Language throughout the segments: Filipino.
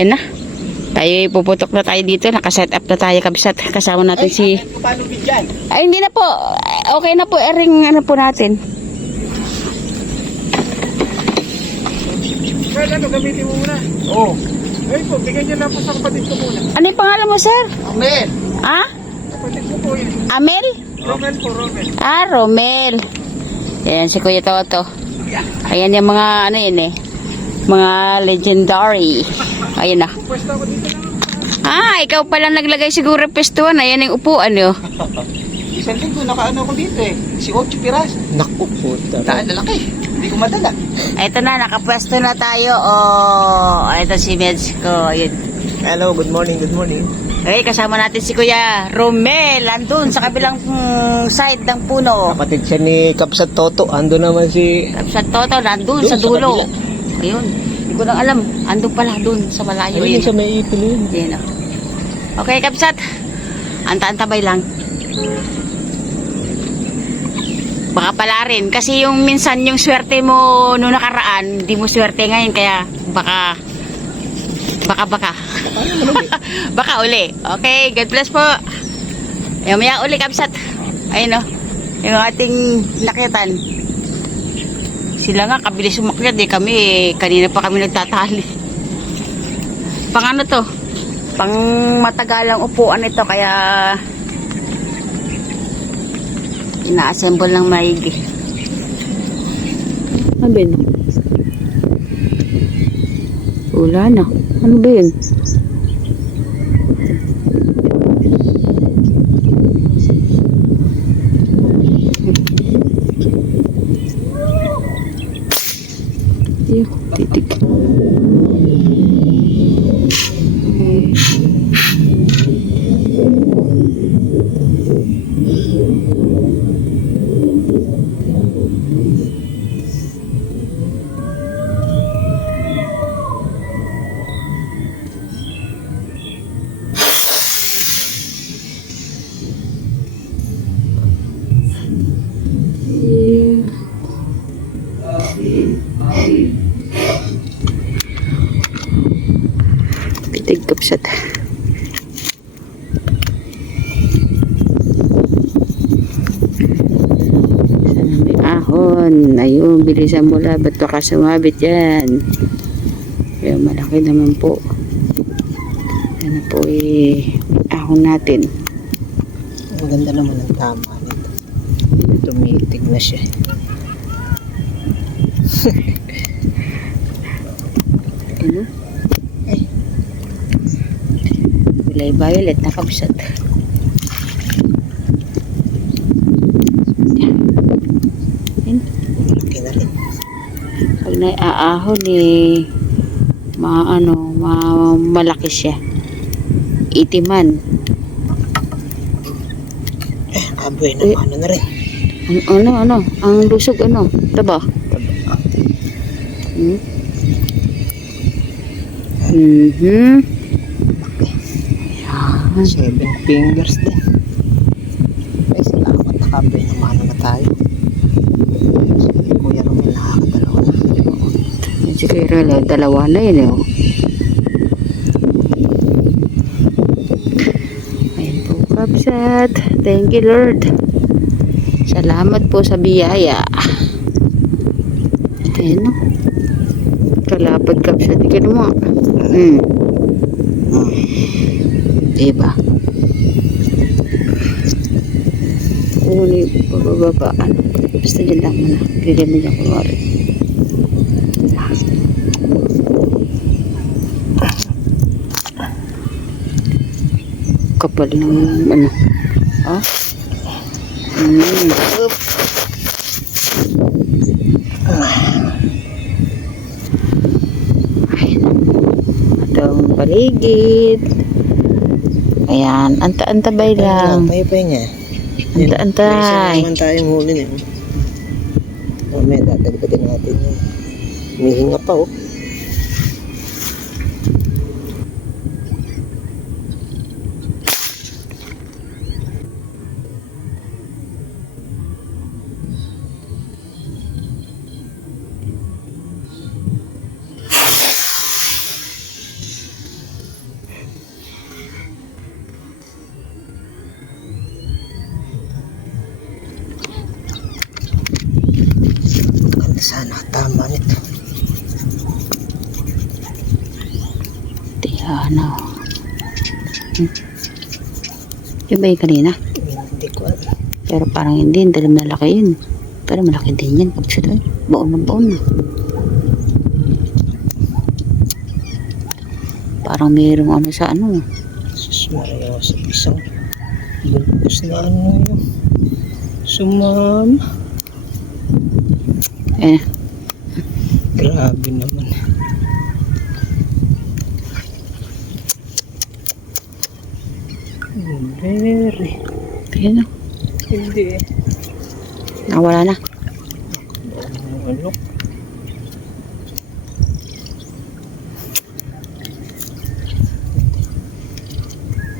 Ayun na. Tayo puputok na tayo dito. Nakaset up na tayo kabsat. Kasama natin si... Paano bigyan? Ay, hindi na po. Okay na po. Ering ano po natin. Kaya ano, gamitin mo muna. Oo. Ay po, bigyan niyo lang po sa kapatid ko muna. Ano yung pangalan mo, sir? Amen. Ah? Kapatid ko po yun. Amel? Romel po, Romel. Ah, Romel. Ayan, si Kuya Toto. Ayan yung mga ano yun eh. Mga legendary. Ayan na. Ah, ikaw pala naglagay siguro ng pestuan. Ayan yung upuan yun. Isang linggo, nakaano ko dito eh. Si Ocho Piras. Naku po. Daan lalaki. Hindi ko madala. Ito na, nakapwesto na tayo. Oh, ito si Meds ko. Ayun. Hello, good morning, good morning. Okay, kasama natin si Kuya Romel. Andun sa kabilang mm, side ng puno. Kapatid siya ni Kapsat Toto. Ando naman si... Sa Toto, nandun Doon, sa sa dulo. kabila. Ayun. Ko lang alam. Andun pala, dun sa malayo. Ayun Ayun. sa may yun. Yan o. Okay, Kapsat. Anta-antabay lang. Baka pala rin. Kasi yung minsan yung swerte mo noong nakaraan, hindi mo swerte ngayon. Kaya baka, baka baka. baka uli. Okay, God bless po. Ayaw maya uli, Kapsat. Ayun o. Yung ating nakitan. Sila nga, kabilis umakyat eh. Kami, kanina pa kami nagtatali. Pang ano to? Pang matagalang upuan ito kaya ina-assemble ng maigi. Ano ba yun? Wala na. Ano ba yun? Pitig kapsat. Sana may ahon. Ayun, bilisan mo lang. Ba't baka sumabit yan? Kaya malaki naman po. Yan na po eh, ahon natin. Ang ganda naman ng tama nito. Tumitig na siya. Ano? Ay. Kulay violet na rin. Pag naiaahon eh, ma ano, ma malaki siya. Itiman. Eh, aboy na Eh. ano na rin. Ang ano, ano, ang lusog ano, taba. Hmm? Mhm. Seven fingers din. Ay, salamat. Nakaboy na mano na tayo. Si Kuya Romel nakakadalawa na. Yan si Kuya Relo, dalawa na yun eh. oh. Ayan po, Kapsat. Thank you, Lord. Salamat po sa biyaya. Ayan o. Kalapad, Kapsat. Ikaw mo. Hmm. Hmm. Diba? Ano yung pabababaan. Basta dyan lang muna. Bigyan mo dyan kumari. Kapal ng ano. Ah? Mm. Ito ang paligid. Ayan. Anta-antabay lang. Pay-pay niya. Anta-antay. May isa naman tayong huli niya. Mamaya dadagdagan natin yun. Humihinga pa oh. Sana tama nito. Tihana. Hmm. Yung ba yung kanina? Hindi ko alam. Pero parang hindi, hindi malaki yun. Pero malaki din yan. Kapag siya baon na baon na. Parang mayroong ano sa ano. Sus Maria sa isang bulbos na ano yun. Sumama. Eh, Grabe naman. Very. yun o. Hindi. Nawala na. Ano?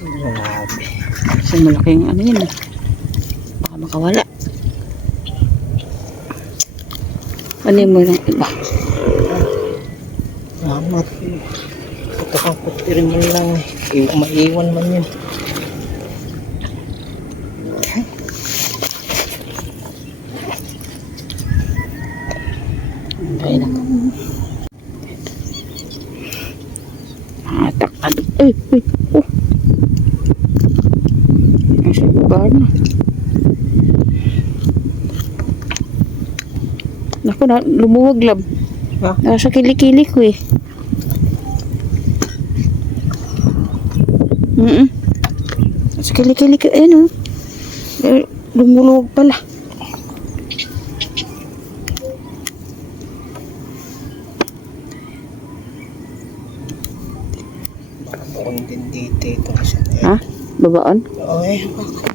Grabe. Kasi malaki yung ano yun. eh. Baka makawala. Ano mo ng iba? Salamat. Ito kang kutirin man lang. eh. Iw- maiwan man yun. Ay, nako. Atak, atak. Ay, ay, oh. Nasa baba na. Naku, na, lumuwag lab. Ha? Nasa kilikili ko eh. Mm Nasa kilikili ko. Ayun oh. Eh, Lumuluwag pala. Baka doon din dito ito. Ha? Babaon? Okay.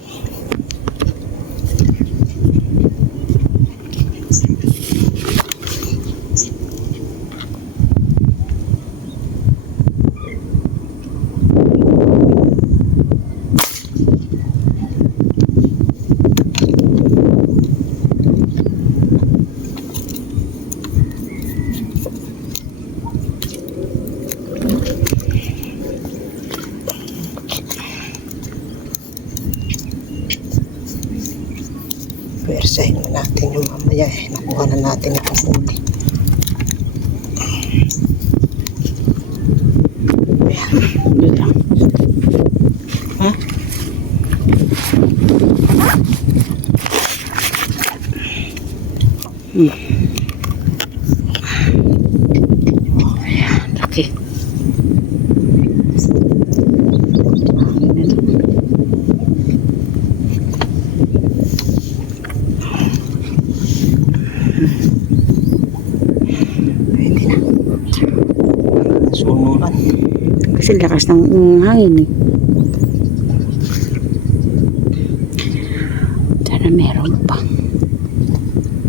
Pwersahin mo natin yung mamaya eh. Nakuha na natin itong huli. Yun lang. Ha? Hmm. Laki. Pwede na. Sunuran. Kasi lakas ng ng hangin eh. Sana meron pa.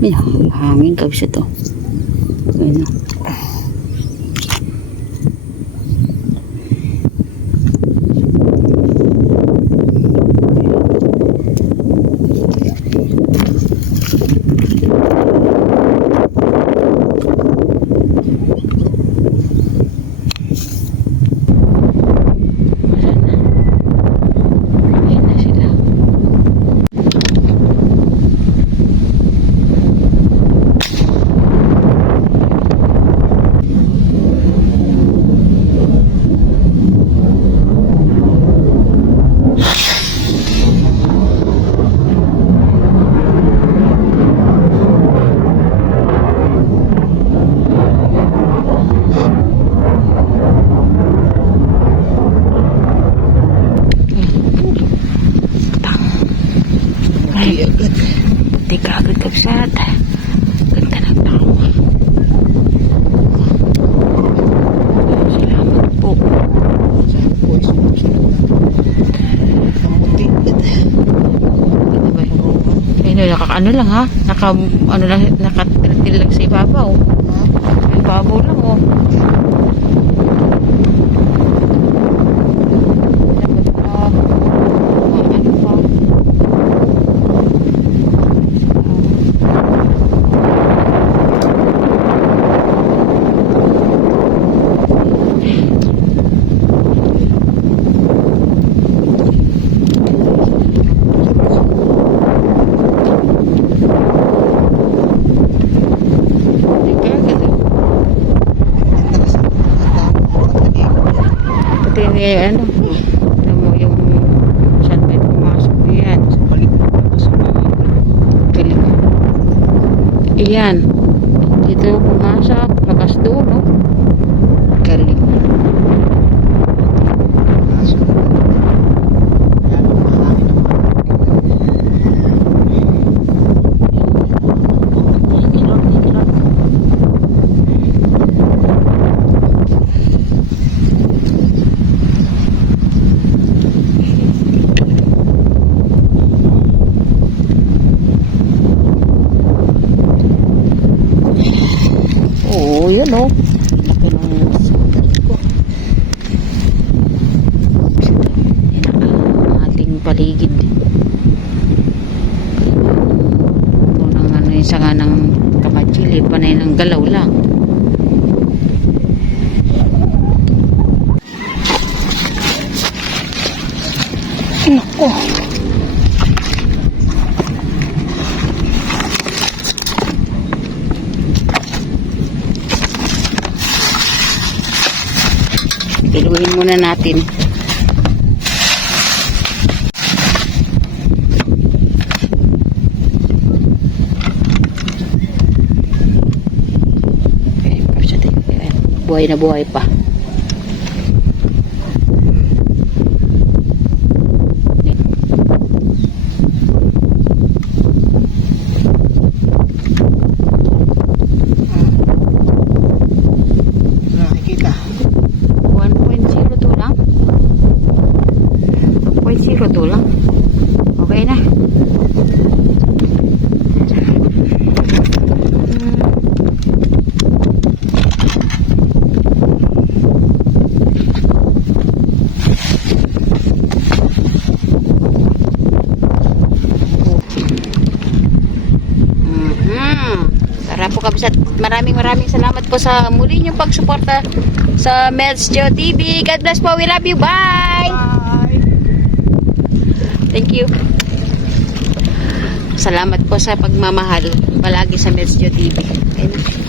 May hangin kasi ito. Ayun o. Hindi agad. Di ka agad kabsat. Ganda ng tao. Salamat po. Ano naka, ano lang ha? Naka, ano lang, nakatil lang sa ibabaw. Ibabaw lang oh. Iyan. Dito pumasok. Lakas doon, no? Galing. Kaso, yan ang marami na mga Kilor, kilor. Oo, yun o. Laki ng sagot ko. Yan ang ating paligid. Unang ano yung sanga ng kamachili, panay ng galaw lang. Nako. Iluhin muna natin. Okay, Buhay na buhay pa. Nakikita. 1.02 lang. 1.02 lang. Okay na. Mhm. Tara po kabisat. Maraming maraming salamat po sa muli niyong pagsuporta sa Meds Joe TV. God bless po. We love you. Bye! Bye. Thank you. Salamat po sa pagmamahal palagi sa Meds Joe TV. Ayun na.